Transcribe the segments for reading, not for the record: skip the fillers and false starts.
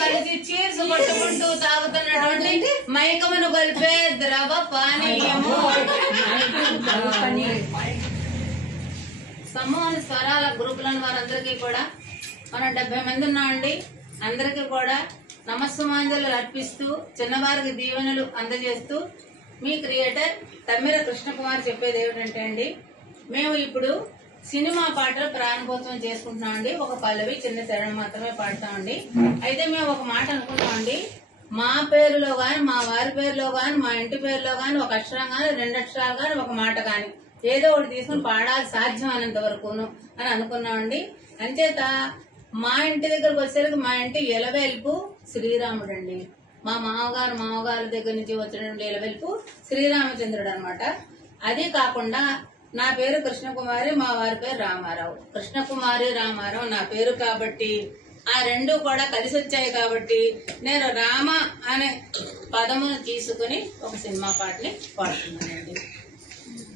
కలిసి చీర్స్ కొట్టుకుంటూ తాగుతున్నటువంటి మైకమును కలిపే ద్రవ పానీయము. సమూహ స్వరాల గ్రూపులను వారందరికీ కూడా మనం 70 మంది ఉన్నామండి. అందరికీ కూడా నమస్సుమాంజలు అర్పిస్తూ చిన్నవారికి దీవెనలు అందజేస్తూ మీ క్రియేటర్ తమ్మిర కృష్ణకుమార్ చెప్పేది ఏమిటంటే అండి, మేము ఇప్పుడు సినిమా పాటలు ప్రారంభోత్సవం చేసుకుంటున్నామండి. ఒక పల్లవి చిన్న చరణం మాత్రమే పాడతామండి. అయితే మేము ఒక మాట అనుకుంటామండి, మా పేరులో గాని మా వారి పేరులో గాని మా ఇంటి పేరులో గాని ఒక అక్షరం గాని 2 అక్షరాలు గాని ఒక మాట గాని ఏదో ఒకటి తీసుకుని పాడాలి సాధ్యం అయినంత వరకును అని అనుకున్నామండి. అంచేత మా ఇంటి దగ్గరకు వచ్చేసరికి మా ఇంటి ఎలవేల్పు శ్రీరాముడు అండి. మా మామగారి దగ్గర నుంచి వచ్చినటువంటి ఎలవేల్పు శ్రీరామచంద్రుడు అనమాట. అది కాకుండా నా పేరు కృష్ణకుమారి, మా వారి పేరు రామారావు. కృష్ణకుమారి రామారావు నా పేరు కాబట్టి ఆ రెండు కూడా కలిసి వచ్చాయి కాబట్టి నేను రామ అనే పదమును తీసుకుని ఒక సినిమా పాటని పాడుతున్నానండి.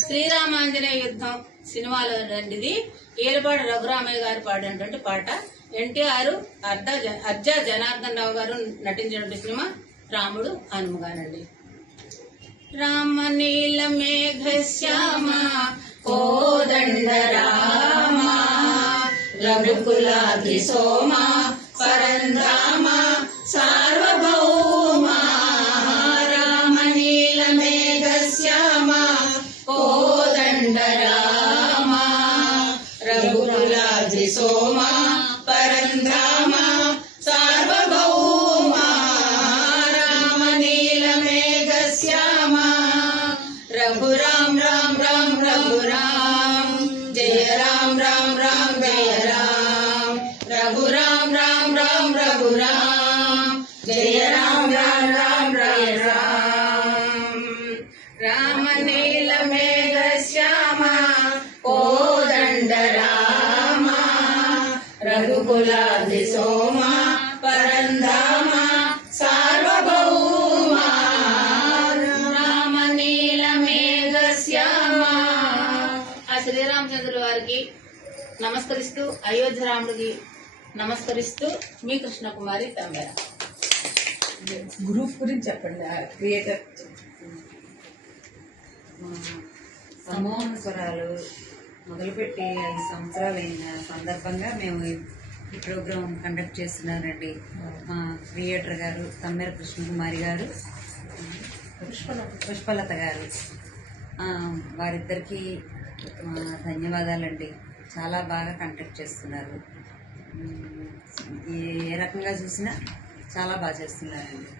శ్రీరామాంజనేయ యుద్ధం సినిమాలో రెండిది ఈలపాడు రఘురామయ్య గారు పాడినటువంటి పాట. ఎన్టీఆర్ అర్జా జనార్దన్ రావు గారు నటించినటువంటి సినిమా రాముడు హనుమగానండి. రామ నీల మేఘ శ్యామ కోదండ రామ రఘుకులాద్రి సోమ పరంధామ సార్వభౌమ. రామ నీల మేఘ శ్యామ కోదండ రామ రఘుకులాద్రి సోమ పరంధామ సార్వభౌమ. రామ నీల మేఘ శ్యామ రఘురాం రాం రాం రఘురాం జయ రాం రాం రాం జయ రాం రఘురాం రాం రాం రఘురాం జయ రాం రాం రాం రాయ రాం. రామ నీల మేఘ శ్యామ కోదండ రామ రఘుకులాద్రి సోమ పరంధామ సార్వభౌమ. రామ నీల మేఘ శ్యామ. ఆ శ్రీరామచంద్రుల వారికి నమస్కరిస్తూ అయోధ్య రాముడికి నమస్కరిస్తూ మీ కృష్ణకుమారి తమ్మిర. గ్రూప్ గురించి చెప్పండి. క్రియేటర్ సమూహ స్వరాలు మొదలుపెట్టి 5 సంవత్సరాలైన సందర్భంగా మేము ఈ ప్రోగ్రాం కండక్ట్ చేస్తున్నారండి. మా క్రియేటర్ గారు తమ్మిర కృష్ణకుమారి గారు, పుష్పలత గారు, వారిద్దరికీ ధన్యవాదాలండి. చాలా బాగా కండక్ట్ చేస్తున్నారు. ఏ రకంగా చూసినా చాలా బాగా చేస్తున్నారండి.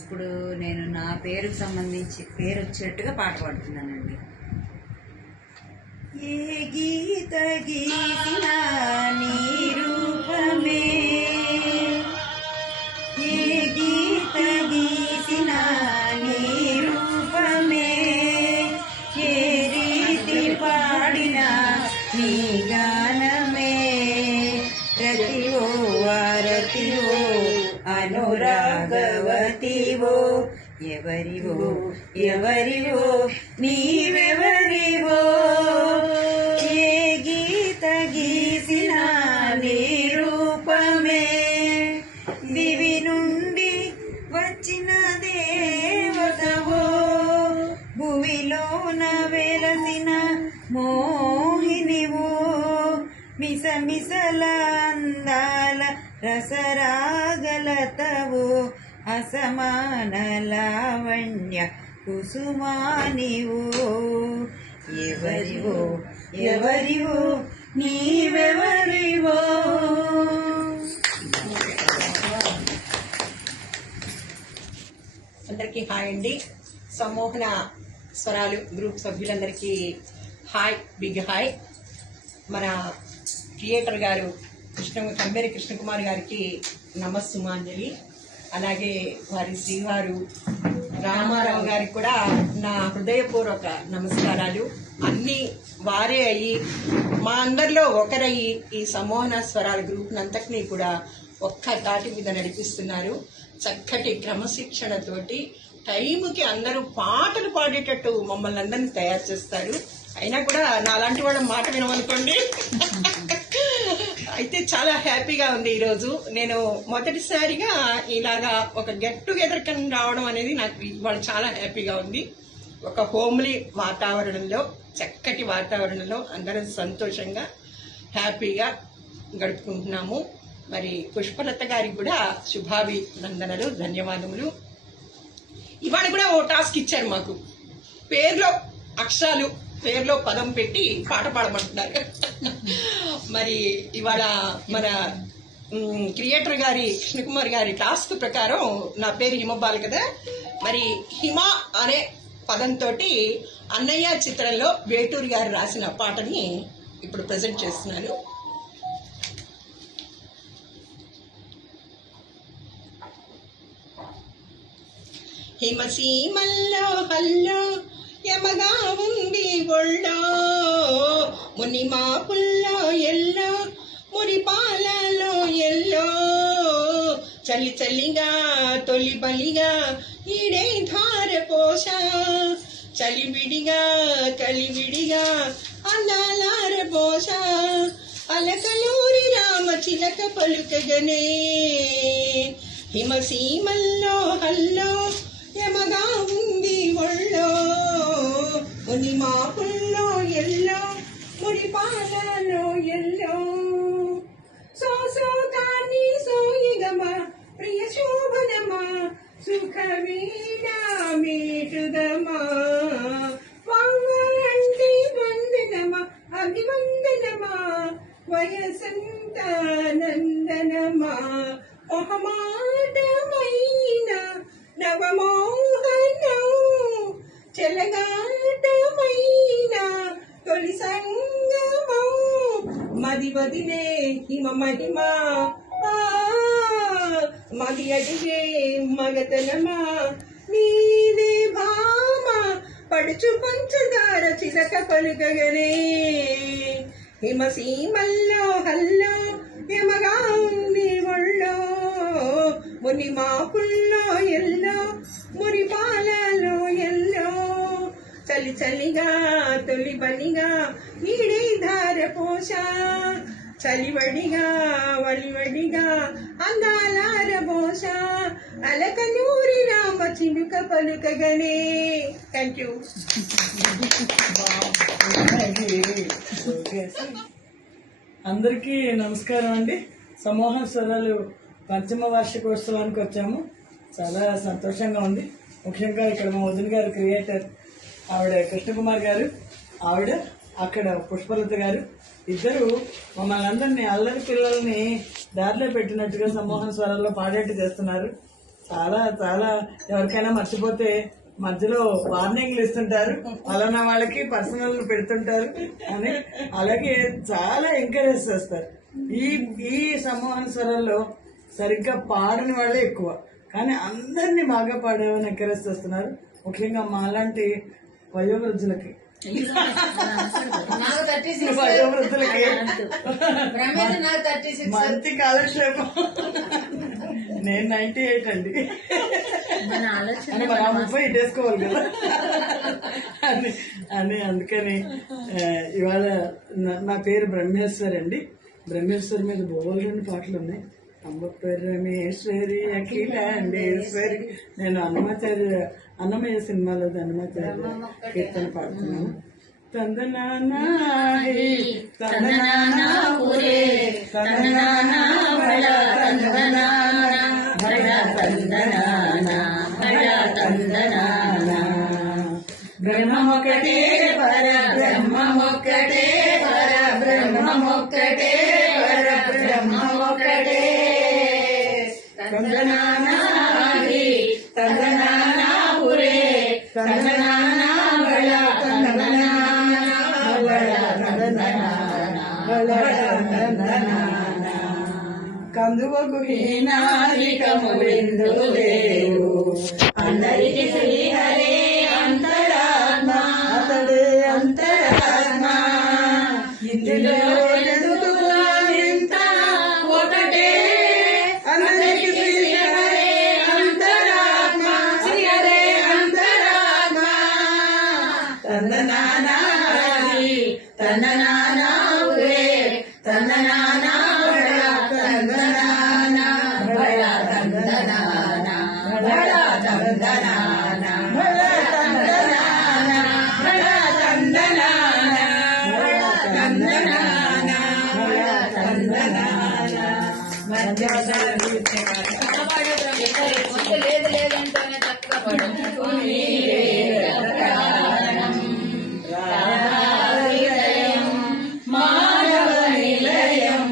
ఇప్పుడు నేను నా పేరుకు సంబంధించి పేరు వచ్చేట్టుగా పాట పాడుతున్నానండి. ఏ గీత గీసిన నీ రూపమే, ఏ గీత గీసిన నీ రూపమే, ఏ రీతి పాడిన నీ గానమే, రతివో వారతివో అనురాగవతివో, ఎవరివో ఎవరివో నీవెవరివో, ఏ గీత గీసిన నీ రూపమే, దివి నుండి వచ్చిన దేవతవో, భువిలోన వెలసిన మోహినివో, మిసమిసల అందాల రసరాగలతవో, అసమాన లావణ్య కుసుమానివో, ఎవరివో ఎవరివో నీవెవరివో. అందరికీ హాయ్ అండి. సమూహన స్వరాలు గ్రూప్ సభ్యులందరికీ హాయ్, బిగ్ హాయ్. మన క్రియేటర్ గారు తమ్మిర కృష్ణకుమార్ గారికి నమస్సుమాంజలి. అలాగే వారి శ్రీవారు రామారావు గారికి కూడా నా హృదయపూర్వక నమస్కారాలు. అన్నీ వారే అయ్యి మా అందరిలో ఒకరయ్యి ఈ సమూహన స్వరాల గ్రూప్ అంతటినీ కూడా ఒక్క తాటి మీద నడిపిస్తున్నారు. చక్కటి క్రమశిక్షణతోటి టైంకి అందరూ పాటలు పాడేటట్టు మమ్మల్ని అందరినీ తయారు చేస్తారు. అయినా కూడా నాలాంటి వాళ్ళ మాట వినమనుకోండి, అయితే చాలా హ్యాపీగా ఉంది ఈరోజు. నేను మొదటిసారిగా ఇలాగా ఒక గెట్ టుగెదర్ కింద రావడం అనేది నాకు ఇవాళ చాలా హ్యాపీగా ఉంది. ఒక హోమ్లీ వాతావరణంలో, చక్కటి వాతావరణంలో అందరం సంతోషంగా హ్యాపీగా గడుపుకుంటున్నాము. మరి పుష్పలత గారికి కూడా శుభాభినందనలు, ధన్యవాదములు. ఇవాళ కూడా ఓ టాస్క్ ఇచ్చారు మాకు. పేర్లో అక్షరాలు, పేర్లో పదం పెట్టి పాట పాడమంటున్నారు. మరి ఇవాళ మన క్రియేటర్ గారి కృష్ణకుమార్ గారి టాస్క్ ప్రకారం నా పేరు హిమబాల్ కదా, మరి హిమ అనే పదంతో అన్నయ్య చిత్రంలో వేటూరి గారు రాసిన పాటని ఇప్పుడు ప్రజెంట్ చేస్తున్నాను. హిమసీమల్లో హల్లో యమగా ఉంది ఒళ్ళో, ముని మాపుల్లో ఎల్లో, మురి పాలలో ఎల్లో, చలి చలిగా తొలి బలిగా ఈడే ధార పోష, చలివిడిగా కలివిడిగా అందాలార పోష, అలకలూరి రామ చిలక పలుకగనే, హిమసీమల్లో హల్లో యమగా ఉంది ఒళ్ళో, ముని మాపుల్లో ఎల్లో, ముడి పాలలో ఎల్లో, సోసోకాని సోయిగమా ప్రియ శోభనమా సుఖవీణా మీటుదమా, వంగరంటి వందనమా అభివందనమా వయసంత నందనమా, మొహమాటమైన నవమోహనం చెలగాటమైన తొలి సంగమం, మది వదిలే హిమ మహిమ మది అడిగే మగతనమా, నీదే భామ పడుచు పంచదార చిలక పలుకగనే, హిమసీమల్లో హల్లో యమగా ఉంది ఒళ్ళో, ముని మాపుల్లో ఎల్లో, మురి పాలలో ఎల్లో, చలి చలిగా తొలి బలిగా ఈడే ధార పోష, చలివడిగా వలివడిగా అందాలార బోష, అలకనూరి రామ చిలుక పలుకగనే. Thank you. అందరికీ నమస్కారం అండి. సమూహ స్వరాలు పంచమ వార్షికోత్సవానికి వచ్చాము. చాలా సంతోషంగా ఉంది. ముఖ్యంగా ఇక్కడ మా వదిన గారు క్రియేటర్ ఆవిడ కృష్ణకుమార్ గారు, ఆవిడ అక్కడ పుష్పలత గారు, ఇద్దరు మమ్మల్ని అందరినీ అల్లరి పిల్లల్ని దారిలో పెట్టినట్టుగా సమూహం స్వరాల్లో పాడేట్టు చేస్తున్నారు. చాలా చాలా ఎవరికైనా మర్చిపోతే మధ్యలో వార్నింగ్లు ఇస్తుంటారు, అలానా వాళ్ళకి పర్సనల్ పెడుతుంటారు అని, అలాగే చాలా ఎంకరేజ్ చేస్తారు. ఈ సమూహ స్వరాల్లో సరిగ్గా పాడని వాళ్ళే ఎక్కువ, కానీ అందరినీ బాగా పాడేవని ఎంకరేజ్ చేస్తున్నారు. ముఖ్యంగా మాలాంటి వయోవృద్ధులకి మంచి కాలక్షేపం. నేను 98 అండి, 30 ఇటేసుకోవాలి కదా అని అందుకని ఇవాళ నా పేరు బ్రహ్మేశ్వరి అండి. బ్రహ్మేశ్వరి మీద బోల్డని పాటలు ఉన్నాయి. అంబ పరమేశ్వరి అఖిలాండేశ్వరి. నేను అన్నమయ్య సినిమాలో అన్నమాచార్య కీర్తన పాడుతున్నాను. తందనానా తందనానా ఊరే తందనానా బడా తందనానా బడా తందనానా బడా తందనానా, బ్రహ్మమొక్కటే పర బ్రహ్మమొక్కటే పర బ్రహ్మమొక్కటే పర బ్రహ్మమొక్కటే, తందనానా తందనానా ఊరే తందనానా బడా తందనానా బడా తందనానా బడా తందనానా, కందువకు హీనాధికములెందు లేవు అందరికి శ్రీహరే అంతరాత్మ, అతడే అంతరాత్మ, ఇందులో ఎంత ఒకటే అందరికి శ్రీహరే అంతరాత్మ, శ్రీహరే అంతరాత్మ, తందనానా తందనానా ఊరే తందనానా లేదు లేదంటేనే చక్కగా పడుకుని మానవ నిలయం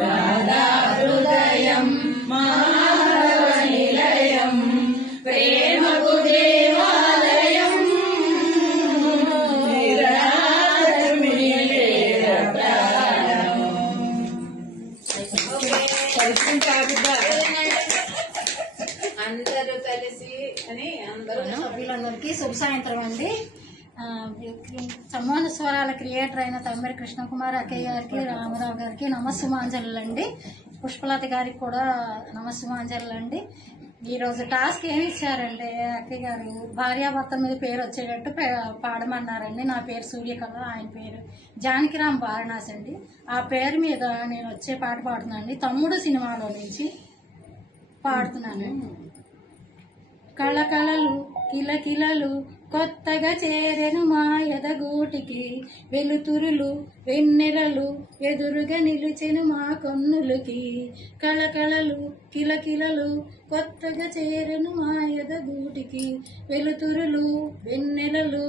రాధా హృదయం మానవ నిలయం ప్రేమకు దేవాలయం అందరూ కలిసి అని అందరూ సభ్యులందరికీ శుభ సాయంత్రం అండి. సమూహ స్వరాల క్రియేటర్ అయిన తమ్మిరి కృష్ణకుమార్ అక్కయ్య గారికి, రామారావు గారికి నమస్సుమాంజలు అండి. పుష్పలత గారికి కూడా నమస్సుమాంజలు అండి. ఈరోజు టాస్క్ ఏమి ఇచ్చారంటే అక్కయ్య గారు భార్యాభర్తల మీద పేరు వచ్చేటట్టు పాడమన్నారండి. నా పేరు సూర్యకళ, ఆయన పేరు జానకిరామ్ వారణాసి అండి. ఆ పేరు మీద నేను వచ్చే పాట పాడుతున్నానండి. తమ్ముడు సినిమాలో నుంచి పాడుతున్నాను. కళకళలు కిలకిలలు కొత్తగా చేరెను మా ఎదగూటికి, వెలుతురులు వెన్నెలలు ఎదురుగా నిలిచెను మా కన్నులకి. కళకళలు కిలకిలలు కొత్తగా చేరెను మా ఎదగూటికి, వెలుతురులు వెన్నెలలు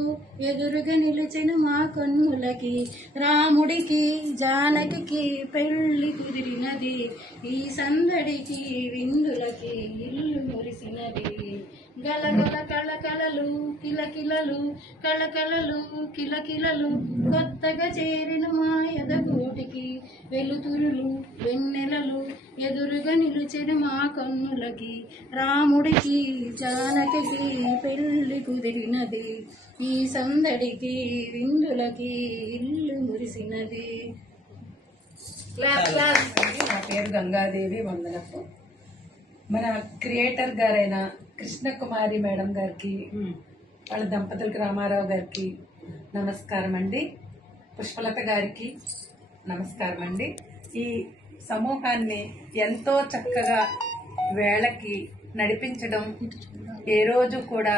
ఎదురుగా నిలిచెను మా కన్నులకి. రాముడికి జానకికి పెళ్లి కుదిరినది, ఈ సందడికి విందులకి ఇల్లు మురిసినది. గలగల కళకళలు కిలకిలలు కళకళలు కిలకిలలు కొత్తగా చేరిన మా ఎదగూటికి, వెలుతురులు వెన్నెలలు ఎదురుగా నిలిచెను మా కన్నులకి. రాముడికి జానకికి పెళ్లి కుదిరినది, ఈ సందడికి విందులకి ఇల్లు మురిసినది. నా పేరు గంగాదేవి వందనపు. మన క్రియేటర్ గారైన కృష్ణకుమారి మేడం గారికి, వాళ్ళ దంపతులకి రామారావు గారికి నమస్కారం అండి. పుష్పలత గారికి నమస్కారం అండి. ఈ సమూహాన్ని ఎంతో చక్కగా వేళకి నడిపించడం, ఏ రోజు కూడా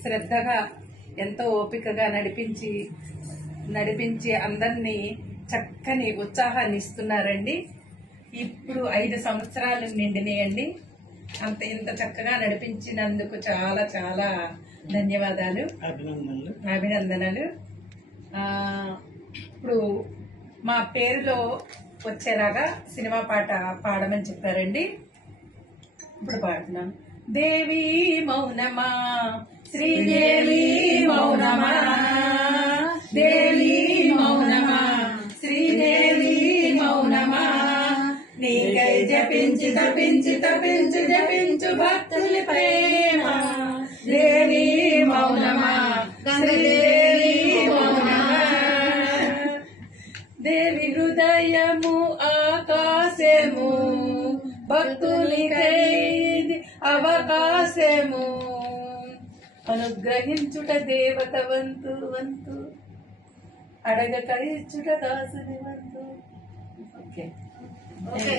శ్రద్ధగా ఎంతో ఓపికగా నడిపించి అందరినీ చక్కని ఉత్సాహాన్ని ఇస్తున్నారండి. ఇప్పుడు 5 సంవత్సరాలు నిండినాయండి. ఇంత చక్కగా నడిపించినందుకు చాలా చాలా ధన్యవాదాలు, అభినందనలు. ఇప్పుడు మా పేరులో వచ్చేలాగా సినిమా పాట పాడమని చెప్పారండి. ఇప్పుడు పాడుతున్నాను. దేవి మౌనమా శ్రీదేవి మౌనమా, దేవి మౌనమా శ్రీదేవి మౌనమా, నీకై జపించి తపించి తపించి జపించు భక్తులి ప్రేమ. దేవి మౌనమా శ్రీదేవి మౌనమా, దేవి హృదయము ఆకాశము, భక్తులికై అవకాశము, అనుగ్రహించుట దేవత వంతు వంతు, అడగక ఇచ్చుట దాసుని వంతు. ఓకే. ఓకే